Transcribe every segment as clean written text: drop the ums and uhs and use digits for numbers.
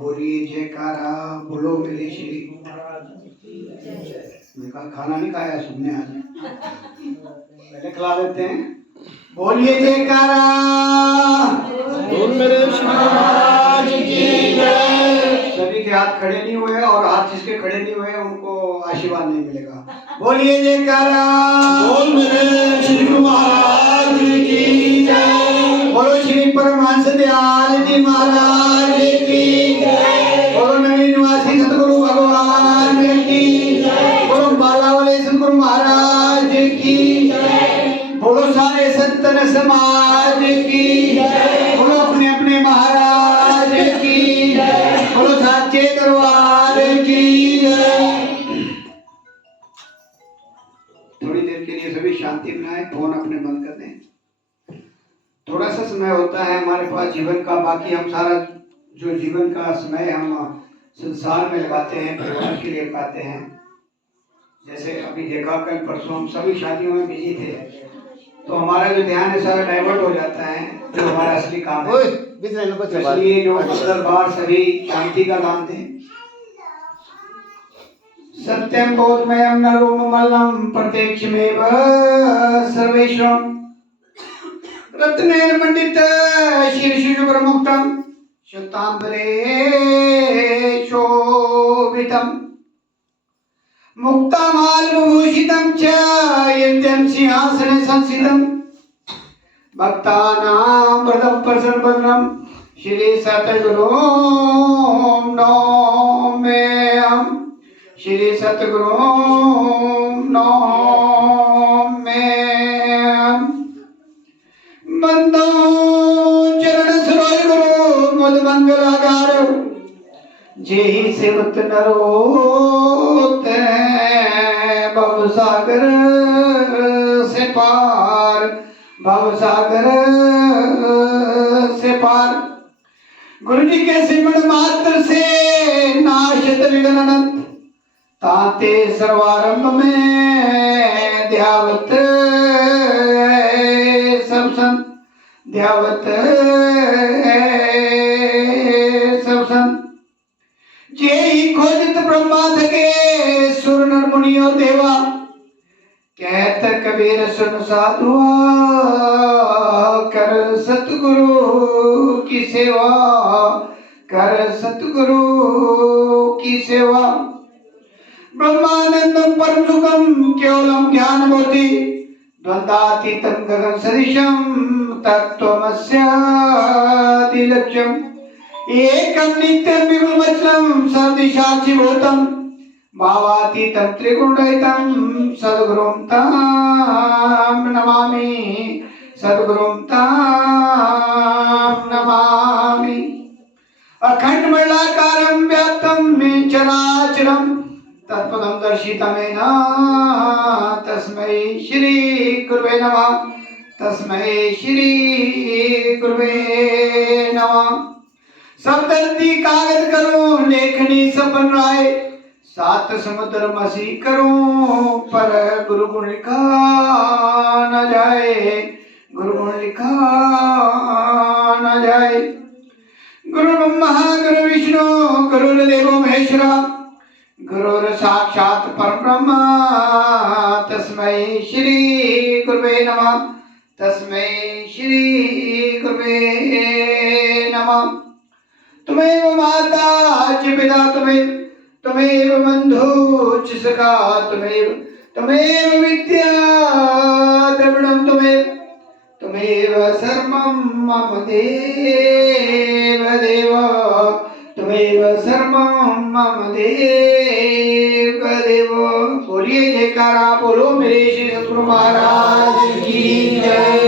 बोलिए जयकारा, बोलो मेरे श्री मैं कहा खाना नहीं खाया सुनने आज पहले खिला देते हैं। बोलिए जयकारा, बोल मेरे श्री महाराज की जय। सभी के हाथ खड़े नहीं हुए और हाथ जिसके खड़े नहीं हुए उनको आशीर्वाद नहीं मिलेगा। बोलिए जयकारा, बोल मेरे श्री महाराज की जय। बोलो श्री परमहंस दयाल जी महाराज की जय। बोलो नगरी निवासी सतगुरु भगवान की जय। बोलो बाला वाले सतगुरु महाराज की जय। बोलो सारे संतन समाज की जय। बोलो अपने अपने महाराज की जय। बोलो साचे दरबार की जय। थोड़ी देर के लिए सभी शांति बनाए, फोन अपने बंद कर दें। थोड़ा सा समय होता है हमारे पास जीवन का, बाकी हम सारा जो जीवन का समय हम संसार में लगाते हैं, परिवार के लिए लगाते हैं। जैसे अभी देखा कल परसों हम सभी शादियों में बिजी थे, तो हमारा जो ध्यान है सारा डाइवर्ट हो जाता है जो हमारा असली काम है। इसलिए जो दरबार सभी शांति का दान दें। सत्यम बोधमयम नरोममलम प्रत्यक्षमेव सर्वेश्वरम् रत्नेन मंडित शीर्षुभ्रमुक्तम् शुतांबरे शोभितम् मुक्तामाल्यभूषितं च यद्यं सिंहासने संस्थितम् भक्तानां वरदं प्रसन्नवदनं श्री सतगुरुं नमाम्यहम्। श्री सतगुरुं नमाम्यहम्। बंदो चरण सरोज गुरु मद मंगलागार जेहि सेवत नरोत भव सागर से पार, भव सागर से पार। गुरु जी के सिमरण मात्र से नाशत विघ्न अनंत, ताते सर्वारंभ में ध्यावत सब संत, ध्यावत सब संत। जेहि खोजत ब्रह्मा थके सुर नर मुनि और देवा, कहत कबीर सुन साधुआ कर सतगुरु की सेवा, कर सतगुरु की सेवा। ब्रह्मानंदम परम सुखम केवलम ज्ञान बोधि द्वंद्वातीतं गगन सदृशं तत्त्वमस्यादि लक्ष्यम् एकं नित्यं विमलमचलं सर्वदिशाक्षि भूतं भावातीतं त्रिगुणरहितं सद्गुरुं तं नमामि, सद्गुरुं तं नमामि। अखंडमंडलाकारं व्याप्तं चराचरं तत्पदं दर्शितमेन तस्मै श्री गुरुवे नमः, तस्मै श्री गुरुवे नमः। सब दर्दी कागज करूं लेखनी सपन राय, सात समुद्र मसी करूं पर गुरु गुण लिखा न जाए, गुरु गुण लिखा न जाए। गुरु ब्रह्मा गुरु विष्णु गुरुर्देवो महेश्वरा, गुरुर साक्षात परब्रह्म तस्मै श्री गुरुवे नमः, तस्मै श्री गुरुवे नमः। तुमेव माता च पिता तुमेव, तुमेव बंधु च सखा तुमेव, तुमेव विद्या द्रविणं तुमेव, तुमेव सर्वं मम देव देव, तुमेव सर्वं मम देव देव। बोलिए जयकारा, बोलो मेरे श्री सतगुरु महाराज की जय।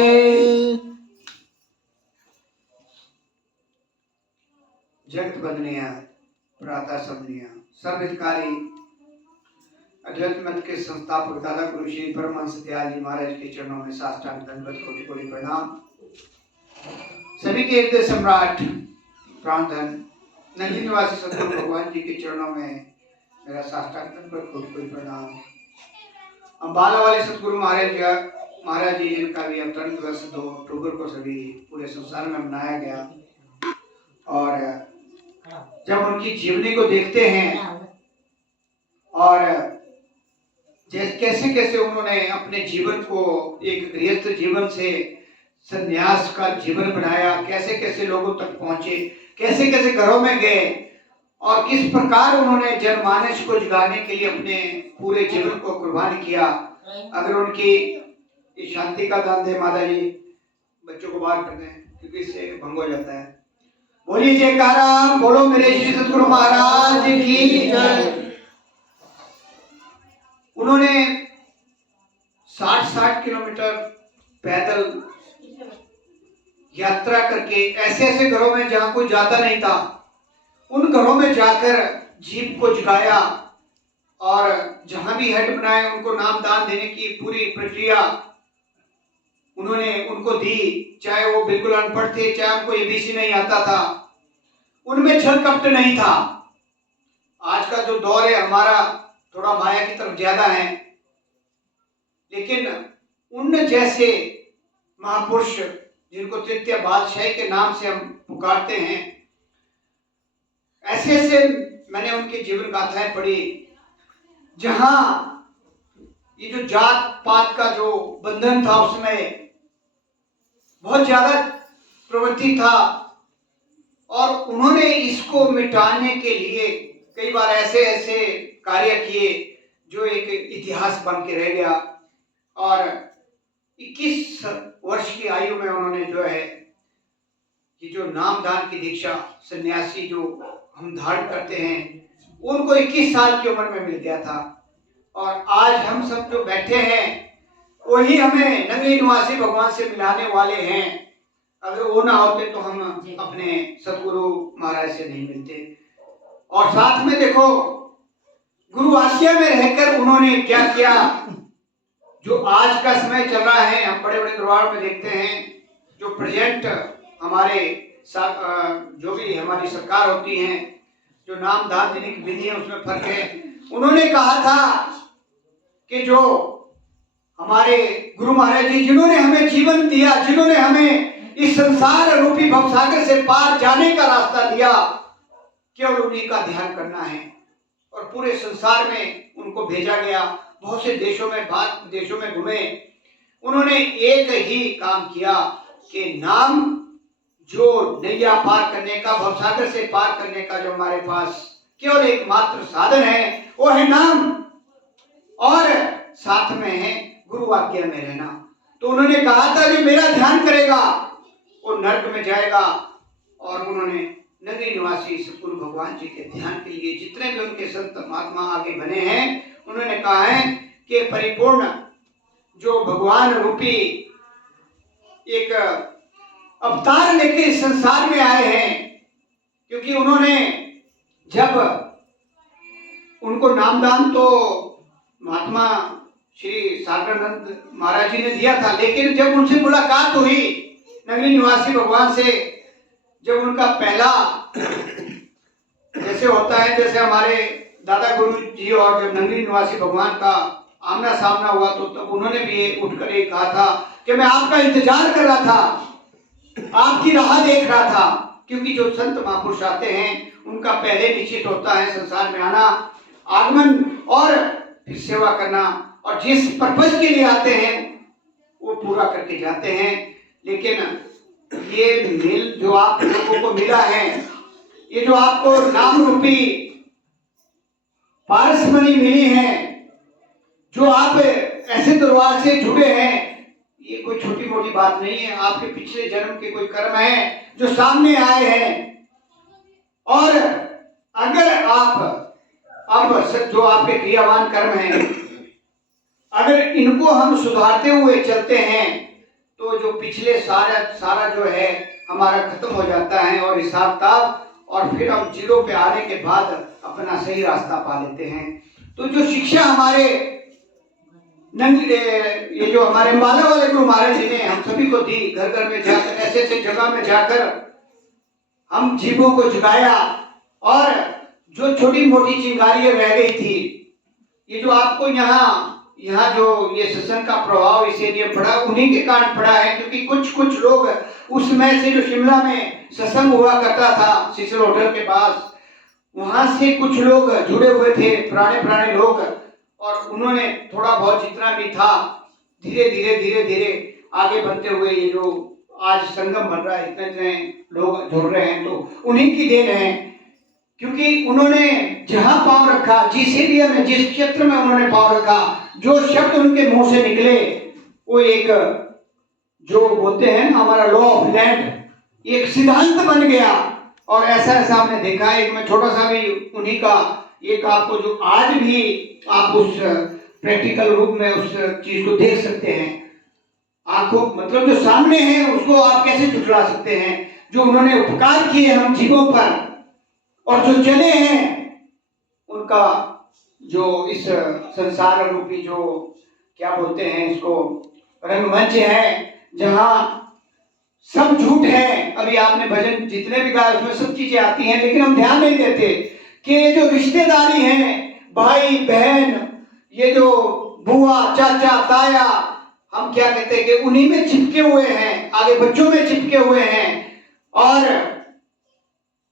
जगत बंदनीय प्रातः समनीय सर्वहितकारी अद्वैत मत के संस्थापक दादा गुरु श्री परमहंस दयाल जी महाराज के चरणों में साष्टांग दंडवत कोटि कोटि प्रणाम। सभी के हृदय सम्राट प्राणधन नगरी निवासी सतगुरु भगवान जी के चरणों में मेरा साष्टांग दंडवत कोटि कोटि प्रणाम। अम्बाला वाले सतगुरु महाराज जी जिनका भी अवतरण दिवस 2 अक्टूबर को सभी पूरे संसार में मनाया गया और जब उनकी जीवनी को देखते हैं और कैसे कैसे उन्होंने अपने जीवन को एक गृहस्थ जीवन से संन्यास का जीवन बनाया, कैसे कैसे लोगों तक पहुंचे, कैसे कैसे घरों में गए और किस प्रकार उन्होंने जनमानस को जगाने के लिए अपने पूरे जीवन को कुर्बान किया। अगर उनकी शांति का दान दे माता जी, बच्चों को बाहर कर दें क्योंकि इससे भंग हो जाता है। बोलिए जयकारा, बोलो मेरे श्री सतगुरु महाराज की जय। उन्होंने 60 किलोमीटर पैदल यात्रा करके ऐसे ऐसे घरों में जहां कोई जाता नहीं था, उन घरों में जाकर जीव को जगाया और जहां भी हेड बनाए उनको नाम दान देने की पूरी प्रक्रिया उन्होंने उनको दी। चाहे वो बिल्कुल अनपढ़ थे, चाहे उनको एबीसी नहीं आता था, उनमें छल कपट नहीं था। आज का जो दौर है हमारा थोड़ा माया की तरफ ज्यादा है, लेकिन उन जैसे महापुरुष जिनको तृतीय बादशाही के नाम से हम पुकारते हैं, ऐसे ऐसे मैंने उनके जीवन गाथाएं पढ़ी जहां ये जो जात पात का जो बंधन था उसमें बहुत ज्यादा प्रवृत्ति था और उन्होंने इसको मिटाने के लिए कई बार ऐसे ऐसे कार्य किए जो एक इतिहास बन के रह गया। और 21 वर्ष की आयु में उन्होंने जो है ये जो नामदान की दीक्षा सन्यासी जो हम धारण करते हैं उनको 21 साल की उम्र में मिल गया था। और आज हम सब जो बैठे हैं वही हमें नगरी निवासी भगवान से मिलाने वाले हैं। अगर वो ना होते तो हम अपने सतगुरु महाराज से नहीं मिलते। और साथ में देखो गुरु आश्रय में रहकर उन्होंने क्या किया। जो आज का समय चल रहा है, हम बड़े बड़े दरबार में देखते हैं जो प्रेजेंट हमारे जो भी हमारी सरकार होती है, जो नाम दान देने की विधि है उसमें फर्क है। उन्होंने कहा था कि जो हमारे गुरु महाराज जी जिन्होंने हमें जीवन दिया, जिन्होंने हमें इस संसार रूपी भवसागर से पार जाने का रास्ता दिया, केवल उन्हीं का ध्यान करना है। और पूरे संसार में उनको भेजा गया, बहुत से देशों में भारत देशों में घूमे। उन्होंने एक ही काम किया कि नाम जो नैया पार करने का, भवसागर से पार करने का जो हमारे पास केवल एक मात्र साधन है वो है नाम, और साथ में है गुरु आज्ञा में रहना। तो उन्होंने कहा था जो मेरा ध्यान करेगा वो नर्क में जाएगा। और उन्होंने नगरी निवासी सतगुरु भगवान जी के ध्यान के लिए जितने भी उनके संत महात्मा आगे बने हैं, उन्होंने कहा है कि परिपूर्ण जो भगवान रूपी एक अवतार लेके इस संसार में आए हैं। क्योंकि उन्होंने जब उनको नामदान तो महात्मा श्री सागरानंद महाराज जी ने दिया था, लेकिन जब उनसे मुलाकात हुई नगरी निवासी भगवान से, जब उनका पहला जैसे होता है, जैसे हमारे दादा गुरु जी और जब नगरी निवासी भगवान का आमना सामना हुआ तो तब उन्होंने भी उठकर ये कहा था कि मैं आपका इंतजार कर रहा था, आपकी राह देख रहा था। क्योंकि जो संत महापुरुष आते हैं उनका पहले निश्चित होता है संसार में आना, आगमन और फिर सेवा करना, और जिस पर्पज के लिए आते हैं वो पूरा करके जाते हैं। लेकिन ये मिल जो आप लोगों को मिला है, ये जो आपको नाम रूपी पारसमणि मिली है, जो आप ऐसे दरबार से जुड़े हैं, ये कोई छोटी मोटी बात नहीं है। आपके पिछले जन्म के कोई कर्म है जो सामने आए हैं। और अगर आप अब जो आपके क्रियावान कर्म हैं, अगर इनको हम सुधारते हुए चलते हैं तो जो पिछले सारा जो है हमारा खत्म हो जाता है और हिसाब किताब, और फिर हम जीरो पे आने के बाद अपना सही रास्ता पा लेते हैं। तो जो शिक्षा हमारे ये जो हमारे माला वाले गुरु महाराज जी ने हम सभी को दी, घर घर में जाकर ऐसे ऐसे जगह में जाकर हम जीवों को जगाया, और जो छोटी मोटी चिंगारियां रह गई थी, ये जो आपको यहाँ जो ये सत्संग का प्रभाव इस एरिया में पड़ा, उन्हीं के कारण पड़ा है। क्योंकि कुछ लोग उसमें से जो शिमला में सत्संग हुआ करता था सिसिल होटल के पास, वहां से कुछ लोग जुड़े हुए थे, पुराने लोग, और उन्होंने थोड़ा बहुत जितना भी था धीरे धीरे आगे बढ़ते हुए ये जो आज संगम बन रहा है, इतने इतने लोग जुड़ रहे हैं, तो उन्हीं की देन है। क्योंकि उन्होंने जहां पांव रखा, जिस एरिया में, जिस क्षेत्र में उन्होंने पांव रखा, जो शब्द उनके मुंह से निकले, वो एक जो बोलते हैं ना हमारा लॉ ऑफ लैंड, एक सिद्धांत बन गया। और ऐसा ऐसा आपने देखा है। एक मैं छोटा सा भी उन्हीं का एक आपको, जो आज भी आप उस प्रैक्टिकल रूप में उस चीज को देख सकते हैं, आंखों मतलब जो सामने है उसको आप कैसे झुठला सकते हैं। जो उन्होंने उपकार किए हम जीवों पर, और जो चले हैं उनका जो इस संसार रूपी जो क्या बोलते हैं इसको, रंगमंच है, जहां सब झूठ है। अभी आपने भजन जितने भी गाए उसमें सब चीजें आती हैं, लेकिन हम ध्यान नहीं देते कि ये जो रिश्तेदारी है, भाई बहन, ये जो बुआ चाचा ताया, हम क्या कहते हैं कि उन्हीं में चिपके हुए हैं, आगे बच्चों में चिपके हुए हैं। और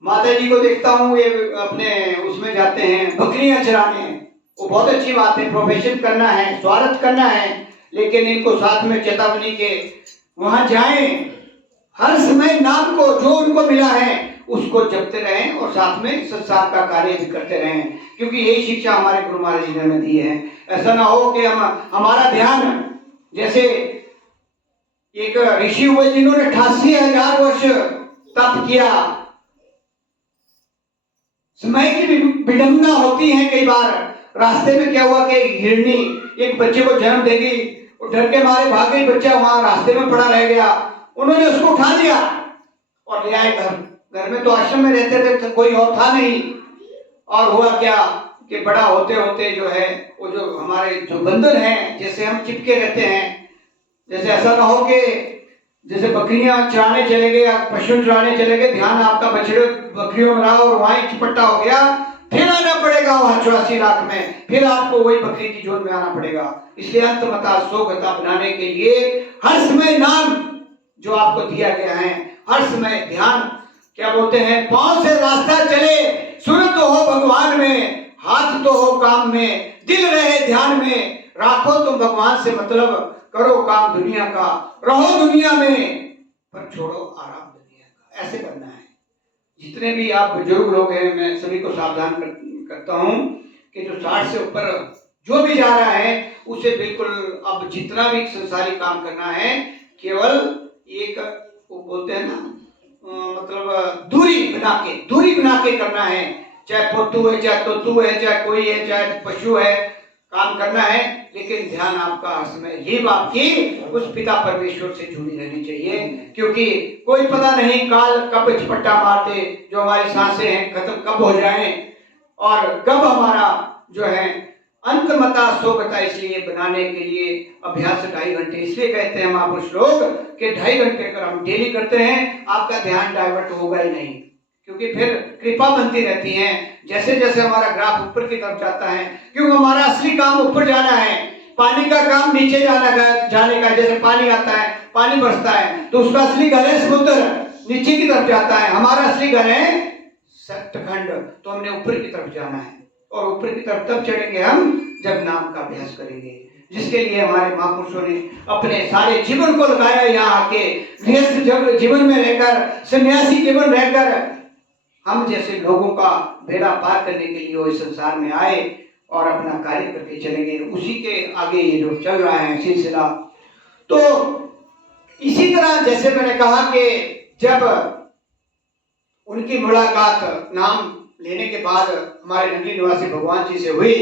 माता जी को देखता हूँ ये अपने उसमें जाते हैं बकरियां चराने, वो बहुत अच्छी बात है, प्रोफेशन करना है, स्वागत करना है, लेकिन इनको साथ में चेतावनी के वहां जाएं, हर समय नाम को जो उनको मिला है उसको जपते रहें और साथ में संसार का कार्य भी करते रहें, क्योंकि यही शिक्षा हमारे गुरु महाराज जी ने हमें दी है। ऐसा ना हो कि हमारा ध्यान, जैसे एक ऋषि हुए जिन्होंने 88,000 वर्ष तप किया। समय की विडंबना होती है कई बार। रास्ते में क्या हुआ कि हिरणी एक बच्चे को जन्म देगी, डर के मारे भाग गई, बच्चा वहां रास्ते में पड़ा रह गया। उन्होंने उसको उठा लिया और ले आए घर में तो आश्रम में रहते थे, तो कोई और था नहीं। और हुआ क्या कि बड़ा होते होते जो है वो जो हमारे जो बंधन हैं, जैसे हम चिपके रहते हैं, जैसे ऐसा ना हो कि जैसे बकरियां चराने चले गए या पशु चराने चले गए, ध्यान आपका बछड़े बकरियों में रहा और वहां चिपट्टा हो गया, फिर आना पड़ेगा वहां 84 लाख में, फिर आपको वही बकरी की जोन में आना पड़ेगा। इसलिए अंतमता सोगता बनाने के लिए हर समय नाम जो आपको दिया गया है, हर समय ध्यान, क्या बोलते हैं, पांव से रास्ता चले, सुर तो हो भगवान में, हाथ तो हो काम में, दिल रहे ध्यान में, राखो तुम भगवान से मतलब, करो काम दुनिया का, रहो दुनिया में पर छोड़ो आराम दुनिया का। ऐसे करना है। जितने भी आप बुजुर्ग लोग हैं, मैं सभी को सावधान करता हूं कि जो 60 से ऊपर जो भी जा रहा है उसे बिल्कुल अब जितना भी संसारी काम करना है, केवल एक वो बोलते हैं ना मतलब दूरी बना के करना है। चाहे पोतू है, चाहे तोतू है, चाहे कोई है, चाहे पशु है, काम करना है, लेकिन ध्यान आपका हर समय ये बात की उस पिता परमेश्वर से जुड़ी रहनी चाहिए, क्योंकि कोई पता नहीं काल कब झपट्टा मार दे, जो हमारी सांसें हैं खत्म कब हो जाएं और कब हमारा जो है अंतमता सोगता। इसलिए बनाने के लिए अभ्यास 2.5 घंटे इसलिए कहते हैं महापुरुष लोग कि 2.5 घंटे अगर हम डेली करते हैं, आपका ध्यान डाइवर्ट होगा ही नहीं, क्योंकि फिर कृपा बनती रहती है। जैसे जैसे हमारा ग्राफ ऊपर की तरफ जाता है, क्योंकि हमारा असली काम ऊपर जाना है, पानी का काम नीचे जाने का। जैसे पानी आता है, पानी बरसता है, तो उसका असली घर है समुद्र, नीचे की तरफ जाता है। हमारा असली घर है सप्तखंड, तो हमने ऊपर की तरफ जाना है, और ऊपर की तरफ तब चढ़ेंगे हम जब नाम का अभ्यास करेंगे, जिसके लिए हमारे महापुरुषों ने अपने सारे जीवन को लगाया। यहाँ आके गृहस्थ जीवन में रहकर, सन्यासी जीवन रहकर हम जैसे लोगों का बेड़ा पार करने के लिए वो इस संसार में आए और अपना कार्य करके चलेंगे। उसी के आगे ये जो चल रहा है सिलसिला। तो इसी तरह जैसे मैंने कहा कि जब उनकी मुलाकात नाम लेने के बाद हमारे नगरी निवासी भगवान जी से हुई,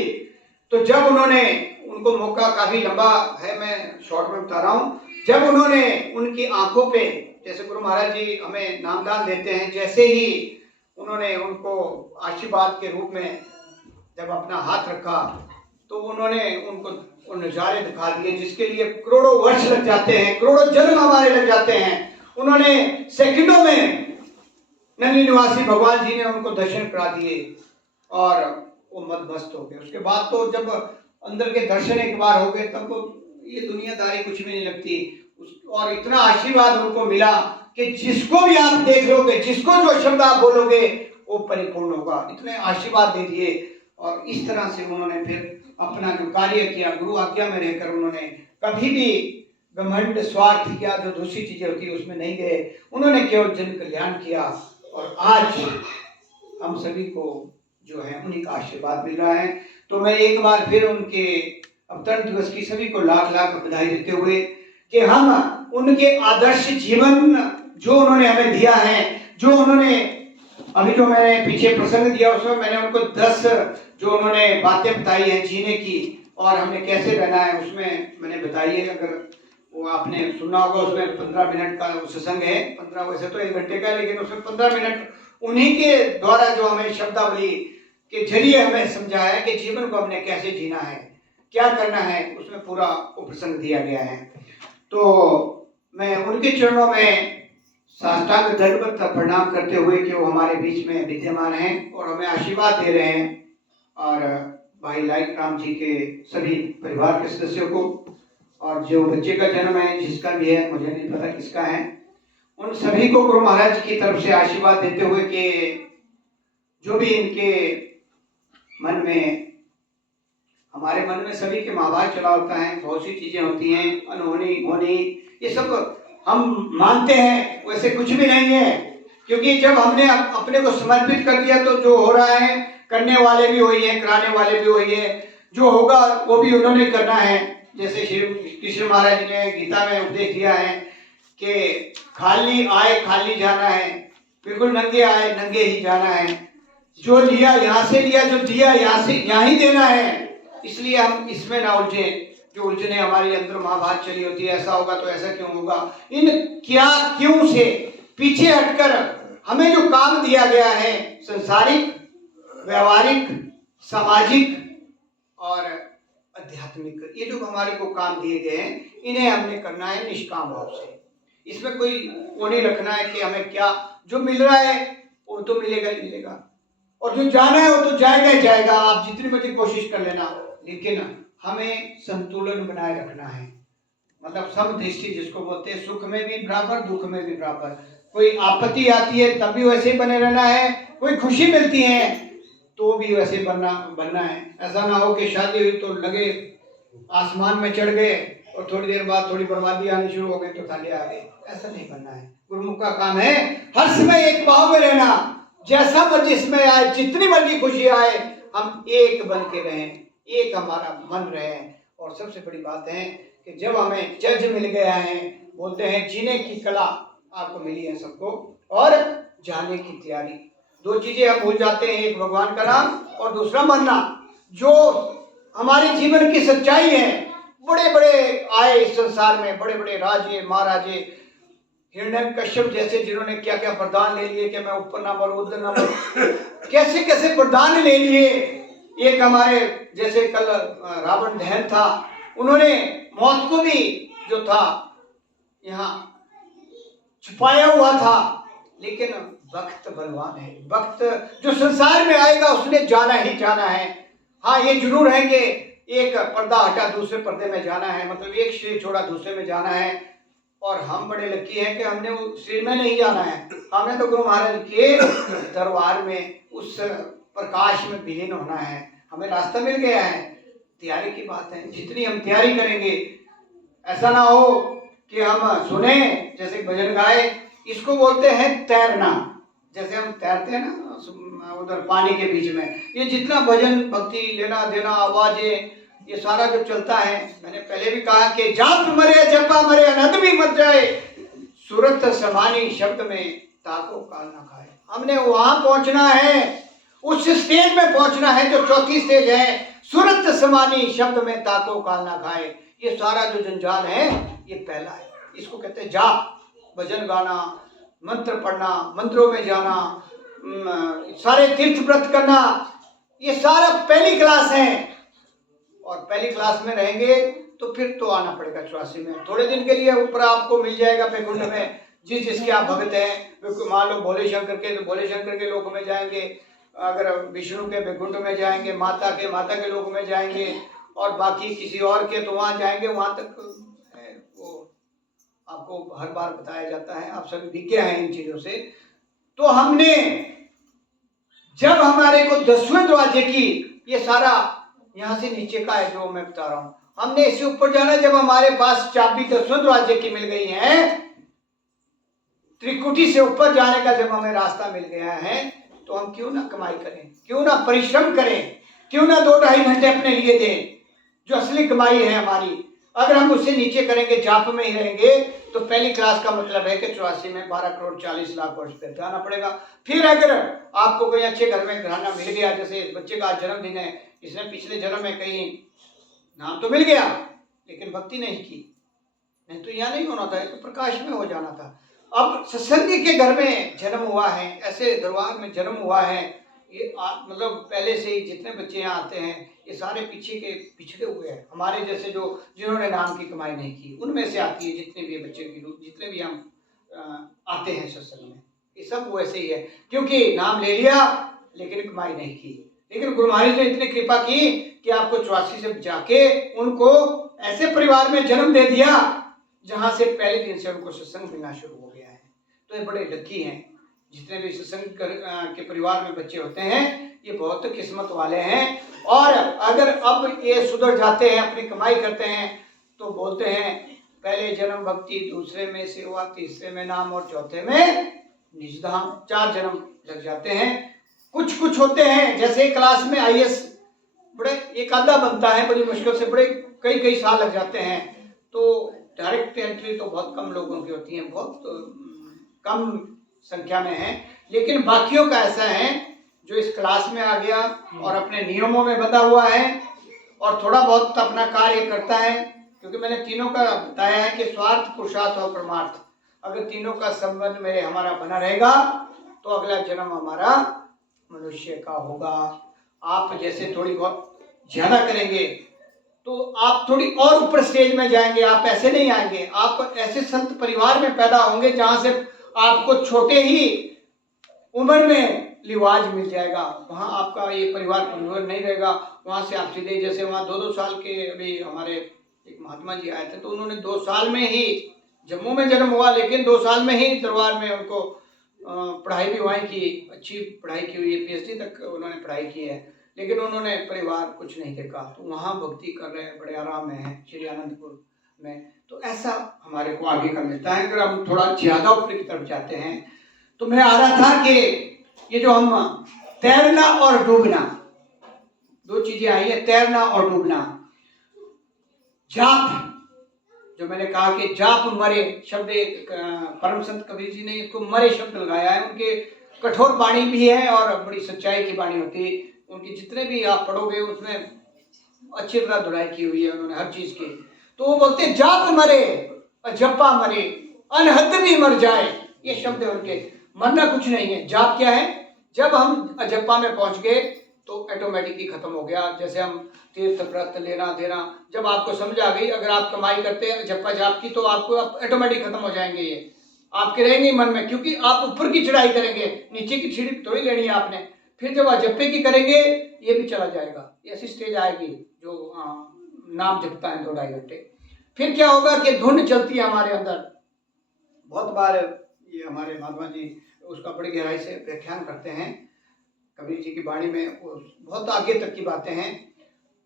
तो जब उन्होंने, उनको मौका काफी लंबा है, मैं शॉर्ट में बता रहा हूँ, जब उन्होंने उनकी आंखों पे, जैसे गुरु महाराज जी हमें नामदान देते हैं, जैसे ही उन्होंने उनको आशीर्वाद के रूप में जब अपना हाथ रखा, तो उन्होंने उनको उन नजारे दिखा दिए जिसके लिए करोड़ों वर्ष लग जाते हैं, करोड़ों जन्म हमारे लग जाते हैं। उन्होंने सेकंडों में नगरी निवासी भगवान जी ने उनको दर्शन करा दिए और वो मदमस्त हो गए। उसके बाद तो जब अंदर के दर्शन एक बार हो गए, तब तो ये दुनियादारी कुछ भी नहीं लगती। और इतना आशीर्वाद उनको मिला कि जिसको भी आप देख लोगे, जिसको जो शब्द आप बोलोगे, वो परिपूर्ण होगा। इतने आशीर्वाद दे दिए और इस तरह से उन्होंने फिर अपना जो कार्य किया, गुरु आज्ञा में रहकर उन्होंने कभी भी घमंड, स्वार्थ या जो दूसरी चीजें होती है उसमें नहीं गए। उन्होंने केवल जन कल्याण किया और आज हम सभी को जो है उन्हीं का आशीर्वाद मिल रहा है। तो मैं एक बार फिर उनके अवतरण दिवस की सभी को लाख लाख बधाई देते हुए कि हम उनके आदर्श जीवन जो उन्होंने हमें दिया है, जो उन्होंने अभी जो मैंने पीछे प्रसंग दिया उसमें मैंने उनको 10 जो उन्होंने बातें बताई हैं जीने की और हमें कैसे रहना है उसमें मैंने बताई है। अगर वो आपने सुना होगा उसमें 15 मिनट का सत्संग है, 15 वैसे तो 1 घंटे का, लेकिन उसमें 15 मिनट उन्हीं के द्वारा जो हमें शब्दावली के जरिए हमें समझाया है कि जीवन को हमने कैसे जीना है, क्या करना है, उसमें पूरा प्रसंग दिया गया है। तो मैं उनके चरणों में साष्टांग दंडवत प्रणाम करते हुए कि वो हमारे बीच में विद्यमान हैं और हमें आशीर्वाद दे रहे हैं, और भाई लाइक राम जी के सभी परिवार के सदस्यों को, और जो बच्चे का जन्म है जिसका भी है, मुझे नहीं पता किसका है, उन सभी को गुरु महाराज की तरफ से आशीर्वाद देते हुए कि जो भी इनके मन में, हमारे मन में सभी के महाभारत चला होता है, बहुत सी चीजें होती हैं, अनहोनी होनी, ये सब हम मानते हैं, वैसे कुछ भी नहीं है। क्योंकि जब हमने अपने को समर्पित कर दिया तो जो हो रहा है करने वाले भी वही है, कराने वाले भी वही है, जो होगा वो भी उन्होंने करना है। जैसे श्री कृष्ण महाराज ने गीता में उपदेश दिया है कि खाली आए खाली जाना है, बिल्कुल नंगे आए नंगे ही जाना है, जो लिया यहाँ से लिया, जो दिया यहाँ से यहाँ ही देना है। इसलिए हम इसमें ना उलझे, जो उलझने हमारे अंदर महाभारत चली होती है, ऐसा होगा तो ऐसा क्यों होगा, इन क्या क्यों से पीछे हटकर हमें जो काम दिया गया है संसारिक, व्यवहारिक, सामाजिक और आध्यात्मिक, ये जो हमारे को काम दिए गए हैं इन्हें हमने करना है निष्काम भाव से। इसमें कोई वो नहीं रखना है कि हमें क्या, जो मिल रहा है वो तो मिलेगा ही मिलेगा, और जो जाना है वो तो जाएगा ही जाएगा, आप जितनी मर्जी कोशिश कर लेना, लेकिन हमें संतुलन बनाए रखना है। मतलब समदृष्टि जिसको बोलते हैं, सुख में भी बराबर, दुख में भी बराबर। कोई आपत्ति आती है तब भी वैसे ही बने रहना है, कोई खुशी मिलती है तो भी वैसे बनना है। ऐसा ना हो कि शादी हुई तो लगे आसमान में चढ़ गए और थोड़ी देर बाद थोड़ी बर्बादी आनी शुरू हो गई तो थाले आ गए, ऐसा नहीं बनना है। गुरुमुख का काम है हर समय एक भाव में रहना, जैसा मर्जी इसमें आए, जितनी मर्जी खुशी आए, हम एक बन के रहें, एक हमारा मन रहे। और सबसे बड़ी बात है कि जब हमें जज मिल गया है, बोलते हैं जीने की कला आपको मिली है सबको, और जाने की तैयारी, 2 चीजें हम भूल जाते हैं, एक भगवान का नाम और दूसरा मरना। जो हमारे जीवन की सच्चाई है, बड़े बड़े आए इस संसार में, बड़े बड़े राजे महाराजे, हिरण्यकश्यप जैसे जिन्होंने क्या क्या वरदान ले लिए कि मैं ऊपर ना मरूं उधर ना मरूं, कैसे कैसे वरदान ले लिए। एक हमारे जैसे कल रावण दहन था, उन्होंने मौत को भी जो था यहाँ छुपाया हुआ था, लेकिन वक्त बलवान है, वक्त जो संसार में आएगा उसने जाना ही जाना है। हाँ ये जरूर है कि एक पर्दा हटा दूसरे पर्दे में जाना है, मतलब एक शरीर छोड़ा दूसरे में जाना है, और हम बड़े लकी हैं कि हमने वो शरीर में नहीं जाना है, हमने तो गुरु महाराज के दरबार में उस प्रकाश में विलीन होना है, हमें रास्ता मिल गया है। तैयारी की बात है, जितनी हम तैयारी करेंगे, ऐसा ना हो कि हम सुने जैसे भजन गाए, इसको बोलते हैं तैरना, जैसे हम तैरते हैं ना उधर पानी के बीच में, ये जितना भजन भक्ति लेना देना आवाजें ये सारा जो चलता है, मैंने पहले भी कहा कि जाप मरे जपा मरे अनंत भी मर जाए, सूरत समानी शब्द में ताको काल ना खाए। हमने वहां पहुंचना है, उस स्टेज में पहुंचना है जो 4थी स्टेज है, सूरत समानी शब्द में ताको काल ना खाए। ये सारा जो जंजाल है ये पहला है, इसको कहते हैं जाप, भजन गाना, मंत्र पढ़ना, मंत्रों में जाना, सारे तीर्थ व्रत करना, ये सारा पहली क्लास है। और पहली क्लास में रहेंगे तो फिर तो आना पड़ेगा 84 में, थोड़े दिन के लिए ऊपर आपको मिल जाएगा वैकुंठ में, जिसके आप भक्त हैं। मान लो भोले शंकर के तो भोले शंकर के लोक में जाएंगे, अगर विष्णु के वैकुंठ में जाएंगे, माता के लोक में जाएंगे, और बाकी किसी और के तो वहाँ जाएंगे, वहाँ तक वो आपको हर बार बताया जाता है, आप सभी विज्ञ हैं इन चीज़ों से। तो हमने जब हमारे को 10वें दरवाजे की, ये सारा यहाँ से नीचे का है जो मैं बता रहा हूं, हमने इससे ऊपर जाना। जब हमारे पास चाबी 10वें दरवाजे की मिल गई है, त्रिकुटी से ऊपर जाने का जब हमें रास्ता मिल गया है, तो हम क्यों ना कमाई करें, क्यों ना परिश्रम करें, क्यों ना 2-2.5 घंटे अपने लिए दें। जो असली कमाई है हमारी, अगर हम उससे नीचे करेंगे, जाप में ही रहेंगे, तो पहली क्लास का मतलब है कि 84 में 12 करोड़ 40 लाख वर्ष पे जाना पड़ेगा। फिर अगर आपको कोई अच्छे घर में घराना मिल गया, जैसे इस बच्चे का जन्मदिन है, इसने पिछले जन्म में कहीं नाम तो मिल गया लेकिन भक्ति नहीं की, नहीं तो यहाँ नहीं होना था, तो प्रकाश में हो जाना था। अब सत्संगी के घर में जन्म हुआ है, ऐसे दरबार में जन्म हुआ है, ये मतलब पहले से ही जितने बच्चे यहाँ आते हैं ये सारे पीछे के पिछड़े हुए हैं, हमारे जैसे जो जिन्होंने नाम की कमाई नहीं की उनमें से आती है। जितने भी बच्चे की जितने भी हम आते हैं सत्संग में, ये सब वैसे ही है, क्योंकि नाम ले लिया लेकिन कमाई नहीं की। लेकिन गुरु महाराज ने इतनी कृपा की कि आपको 84 से जाके उनको ऐसे परिवार में जन्म दे दिया जहां से पहले दिन से उनको सत्संग मिलना शुरू हो गया है। तो ये बड़े लकी हैं, जितने भी सत्संग के परिवार में बच्चे होते हैं ये बहुत किस्मत वाले हैं। और अगर अब ये सुधर जाते हैं, अपनी कमाई करते हैं, तो बोलते हैं पहले जन्म भक्ति, दूसरे में सेवा, तीसरे में नाम और चौथे में निजधाम। 4 जन्म लग जाते हैं। कुछ कुछ होते हैं जैसे क्लास में IAS बड़े एक आधा बनता है बड़ी मुश्किल से, बड़े कई साल लग जाते हैं। तो डायरेक्ट एंट्री तो बहुत कम लोगों की होती है, बहुत कम संख्या में है। लेकिन बाकियों का ऐसा है जो इस क्लास में आ गया और अपने नियमों में बंधा हुआ है और थोड़ा बहुत अपना कार्य करता है। क्योंकि मैंने तीनों का बताया है कि स्वार्थ, पुरुषार्थ और परमार्थ, अगर तीनों का संबंध में हमारा बना रहेगा तो अगला जन्म हमारा मनुष्य का होगा। आप जैसे थोड़ी बहुत ज्यादा करेंगे तो आप थोड़ी और ऊपर स्टेज में जाएंगे, आप ऐसे नहीं आएंगे। आप ऐसे संत परिवार में पैदा होंगे जहां से आपको छोटे ही उम्र में लिवाज मिल जाएगा। वहां आपका ये परिवार नहीं रहेगा, वहां से आप सीधे, जैसे वहां 2-2 साल के अभी हमारे एक महात्मा जी आए थे, तो उन्होंने 2 साल में ही, जम्मू में जन्म हुआ लेकिन 2 साल में ही दरबार में उनको पढ़ाई भी वहीं की, अच्छी पढ़ाई की हुई है, PhD तक उन्होंने पढ़ाई की है। लेकिन उन्होंने परिवार कुछ नहीं देखा, तो वहाँ भक्ति कर रहे हैं, बड़े आराम में हैं श्री आनंदपुर में। तो ऐसा हमारे को आगे का मिलता है। अगर हम थोड़ा ज्यादा ऊपर की तरफ जाते हैं, तो मैं आ रहा था कि ये जो हम तैरना और डूबना, 2 चीजें आई है, तैरना और डूबना। जाप, जो मैंने कहा कि जाप मरे शब्द, परम संत कबीर जी ने इसको मरे शब्द लगाया है। उनके कठोर वाणी भी है और बड़ी सच्चाई की वाणी होती है उनकी। जितने भी आप पढ़ोगे उसमें अच्छी तरह धुलाई की हुई है उन्होंने हर चीज की। तो वो बोलते जाप मरे, अजप्पा मरे, अनहद भी मर जाए, ये शब्द है उनके। मरना कुछ नहीं है। जाप क्या है? जब हम अजप्पा में पहुंच गए तो ऑटोमेटिक ही खत्म हो गया। जैसे हम तीर्थ व्रत लेना देना, जब आपको समझ आ गई, अगर आप कमाई करते हैं जप्पा जाप की, तो आपको ऑटोमेटिक खत्म हो जाएंगे ये, आपके रहेंगे मन में, क्योंकि आप ऊपर की चढ़ाई करेंगे, नीचे की सीढ़ी थोड़ी लेनी है आपने। फिर जब आप जप्पे की करेंगे ये भी चला जाएगा। ऐसी स्टेज आएगी जो नाम जपता है 2-2.5 घंटे। फिर क्या होगा कि धुन चलती है हमारे अंदर। बहुत बार ये हमारे महात्मा जी उसका बड़ी गहराई से व्याख्यान करते हैं, कबीर जी की वाणी में बहुत आगे तक की बातें हैं।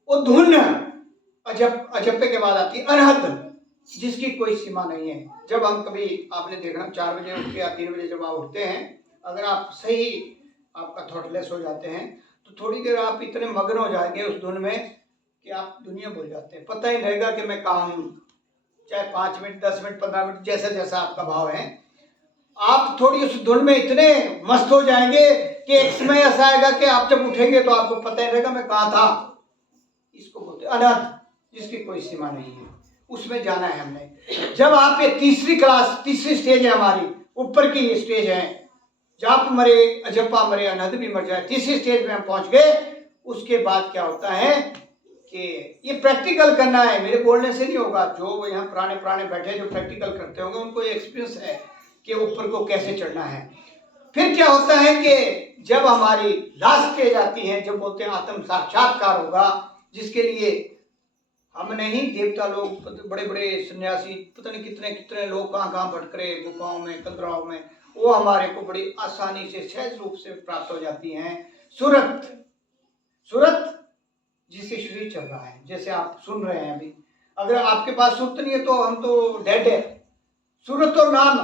वो धुन अजप्पे के बाद आती है अनहद, जिसकी कोई सीमा नहीं है। जब हम कभी, आपने देखना 4 बजे उठ के या 3 बजे जब आप उठते हैं, अगर आप सही आपका थॉटलेस हो जाते हैं तो थोड़ी देर आप इतने मग्न हो जाएंगे उस धुन में कि आप दुनिया भूल जाते हैं। पता ही रहेगा कि मैं कहाँ हूँ। चाहे 5 मिनट, 10 मिनट, 15 मिनट, जैसा जैसा आपका भाव है, आप थोड़ी उस धुन में इतने मस्त हो जाएंगे कि एक समय ऐसा आएगा कि आप जब उठेंगे तो आपको पता ही रहेगा मैं कहाँ था। इसको बोलते अनंत, जिसकी कोई सीमा नहीं है, उसमें जाना है हमने। जब आप ये तीसरी स्टेज है हमारी, ऊपर की ये स्टेज है, जाप मरे, अजप्पा मरे, अनहद भी मर जाए, तीसरी स्टेज में हम पहुंच गए। उसके बाद क्या होता है कि ये प्रैक्टिकल करना है, मेरे बोलने से नहीं होगा। जो यहाँ पुराने बैठे जो प्रैक्टिकल करते होंगे उनको एक्सपीरियंस है कि ऊपर को कैसे चढ़ना है। फिर क्या होता है कि जब हमारी लास्ट स्टेज आती है, जब बोलते हैं आत्म साक्षात्कार होगा, जिसके लिए हम नहीं, देवता लोग, बड़े बड़े सन्यासी, पता नहीं कितने कितने लोग कहाँ भटक रहे, गुफाओं में, कंदराओं में, वो हमारे को बड़ी आसानी से सहज रूप से प्राप्त हो जाती हैं। सूरत, सूरत जिससे शरीर चल रहा है, जैसे आप सुन रहे हैं अभी, अगर आपके पास सुरत नहीं है तो हम तो डेड है। सूरत और नाम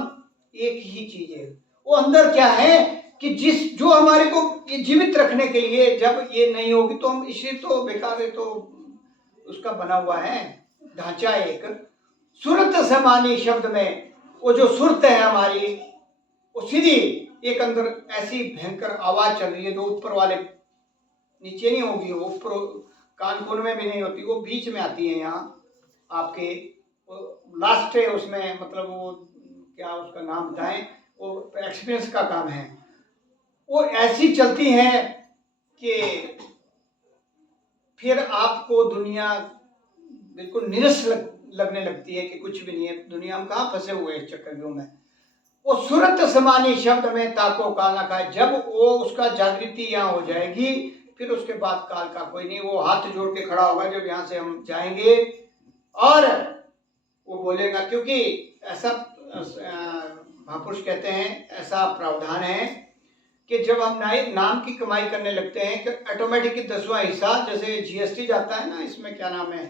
एक ही चीज है। वो अंदर क्या है कि जो हमारे को ये जीवित रखने के लिए, जब ये नहीं होगी तो हम इसी तो बेकार है, तो उसका बना हुआ है ढांचा एक। सूरत समानी शब्द में वो जो सुरत है हमारी, वो सीधी एक अंदर ऐसी भयंकर आवाज चल रही है, जो ऊपर वाले नीचे नहीं होगी, वो ऊपर कान कोन में भी नहीं होती, वो बीच में आती है यहाँ आपके लास्ट है उसमें, मतलब वो क्या उसका नाम बताएं, वो एक्सपीरियंस का काम है। वो ऐसी चलती है कि फिर आपको दुनिया बिल्कुल निरस लगने लगती है कि कुछ भी नहीं है, दुनिया में कहाँ फंसे हुए इस चक्रव्यूह में। वो सूरत समानी शब्द में ताको काल ना खाए, जब वो उसका जागृति यहाँ हो जाएगी फिर उसके बाद काल का कोई नहीं। वो हाथ जोड़ के खड़ा होगा जब यहाँ से हम जाएंगे, और वो बोलेगा, क्योंकि ऐसा महापुरुष कहते हैं, ऐसा प्रावधान है कि जब हम नाम की कमाई करने लगते हैं कि ऑटोमेटिक 10वां हिस्सा, जैसे जीएसटी जाता है ना, इसमें क्या नाम है,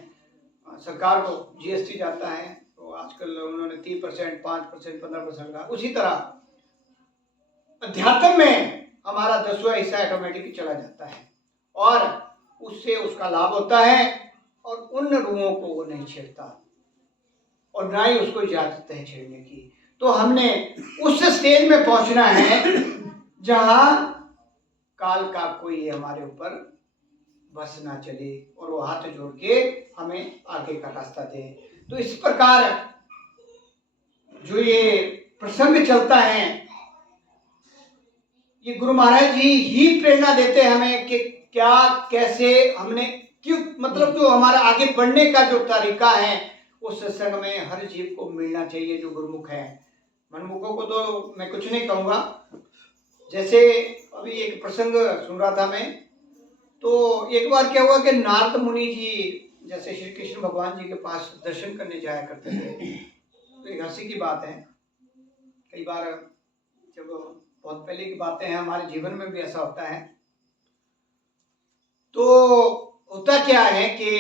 सरकार को जीएसटी जाता है, तो आजकल उन्होंने 3%, 5%, 15% का, उसी तरह अध्यात्म में हमारा 10वां हिस्सा ऑटोमेटिक चला जाता है और उससे उसका लाभ होता है, और उन रूहों को वो नहीं छेड़ता और ना ही उसको इजाजत है छेड़ने की। तो हमने उस स्टेज में पहुंचना है जहां काल का कोई हमारे ऊपर बस ना चले और वो हाथ जोड़ के हमें आगे का रास्ता दे। तो इस प्रकार जो ये प्रसंग चलता है, ये गुरु महाराज जी ही प्रेरणा देते हैं हमें कि क्या कैसे हमने क्यों, मतलब जो हमारा आगे बढ़ने का जो तरीका है उस सत्संग में हर जीव को मिलना चाहिए जो गुरुमुख है। मनमुखों को तो मैं कुछ नहीं कहूँगा। जैसे अभी एक प्रसंग सुन रहा था मैं, तो एक बार क्या हुआ कि नारद मुनि जी जैसे श्री कृष्ण भगवान जी के पास दर्शन करने जाया करते थे। तो एक हंसी की बात है, कई बार जब बहुत पहले की बातें हैं, हमारे जीवन में भी ऐसा होता है। तो होता क्या है कि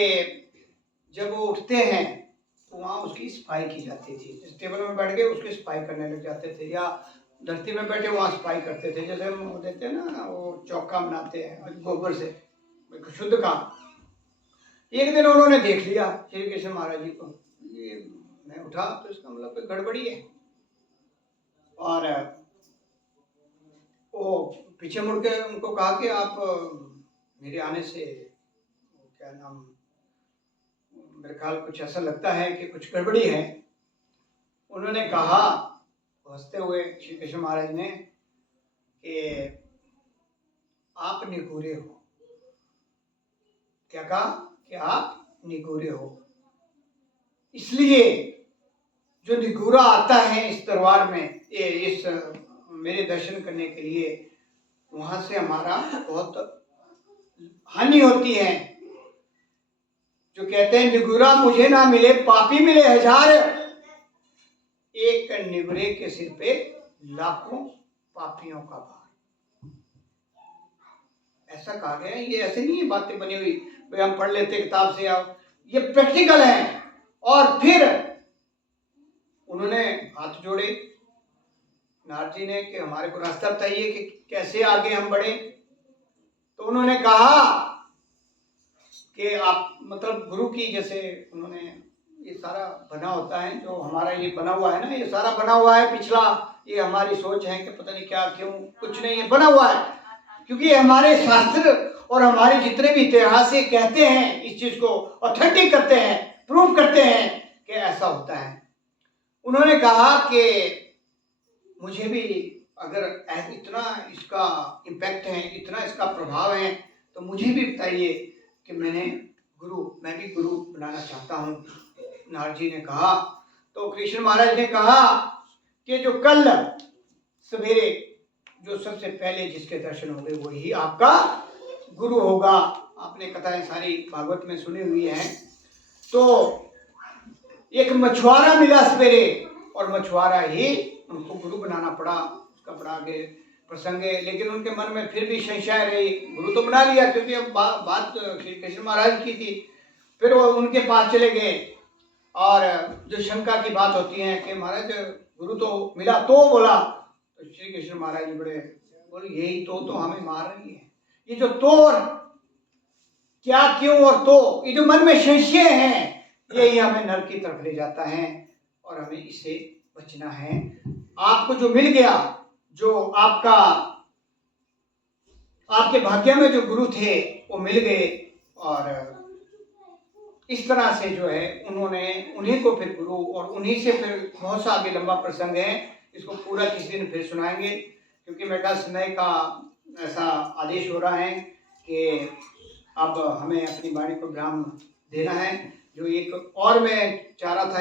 जब वो उठते हैं तो वहाँ उसकी सफाई की जाती थी। जिस टेबल में बैठ गए उसकी सफाई करने लग जाते थे, या धरती में बैठे वहाँ सफाई करते थे। जैसे हम देते हैं ना, वो चौका बनाते हैं गोबर से, शुद्ध काम। एक दिन उन्होंने देख लिया श्री कृष्ण महाराज जी को, ये मैं उठा तो इसका मतलब कोई गड़बड़ी है, और वो पीछे मुड़ के उनको कहा कि आप मेरे आने से क्या नाम, मेरे ख्याल कुछ ऐसा लगता है कि कुछ गड़बड़ी है। उन्होंने कहा हंसते हुए श्री कृष्ण महाराज ने कि आप निगूरे हो। क्या कहा कि आप निगूरे हो, इसलिए जो निगूरा आता है इस दरबार में, इस मेरे दर्शन करने के लिए, वहां से हमारा बहुत हानि होती है। जो कहते हैं निगुरा मुझे ना मिले पापी मिले हजार, एक निगुरे के सिर पे लाखों पापियों का भार। ऐसा कहा गया है, ये ऐसे नहीं है बातें बनी हुई भाई हम पढ़ लेते किताब से, ये प्रैक्टिकल है। और फिर उन्होंने हाथ जोड़े नारद जी ने कि हमारे को रास्ता बताइए कि कैसे आगे हम बढ़े। तो उन्होंने कहा कि आप मतलब गुरु की, जैसे उन्होंने ये सारा बना होता है, जो हमारा ये बना हुआ है ना, ये सारा बना हुआ है पिछला, ये हमारी सोच है कि पता नहीं क्या क्यों, कुछ नहीं, ये बना हुआ है। क्योंकि हमारे शास्त्र और हमारे जितने भी इतिहास से कहते हैं, इस चीज को ऑथेंटिक करते हैं, प्रूव करते हैं कि ऐसा होता है। उन्होंने कहा कि मुझे भी अगर इतना इसका इम्पैक्ट है, इतना इसका प्रभाव है, तो मुझे भी बताइए कि मैं भी गुरु बनाना चाहता हूँ। नारद जी ने कहा, तो कृष्ण महाराज ने कहा कि जो कल सवेरे जो सबसे पहले जिसके दर्शन होंगे वही आपका गुरु होगा। आपने कथाएं सारी भागवत में सुनी हुई हैं। तो एक मछुआरा मिला सवेरे, और मछुआरा ही उनको गुरु बनाना पड़ा। कपड़ा के प्रसंग है, लेकिन उनके मन में फिर भी संशय रही। गुरु तो बना लिया, क्योंकि अब बात श्री कृष्ण महाराज की थी। फिर वो उनके पास चले गए, और जो शंका की बात होती है कि महाराज गुरु तो मिला तो बोला, तो श्री कृष्ण महाराज बड़े बोले यही तो हमें मार रही है। ये जो तो और क्या क्यों और तो, ये जो मन में संशय है, यही हमें नर की तरफ ले जाता है, और हमें इससे बचना है। आपको जो मिल गया, जो आपके भाग्य में जो गुरु थे वो मिल गए, और इस तरह से जो है उन्हीं को फिर गुरु, और उन्हीं से फिर बहुत सा आगे लंबा प्रसंग है, इसको पूरा किसी दिन फिर सुनाएंगे, क्योंकि मेरे ख्याल समय का ऐसा आदेश हो रहा है कि अब हमें अपनी वाणी को विराम देना है। जो एक और मैं चाह रहा था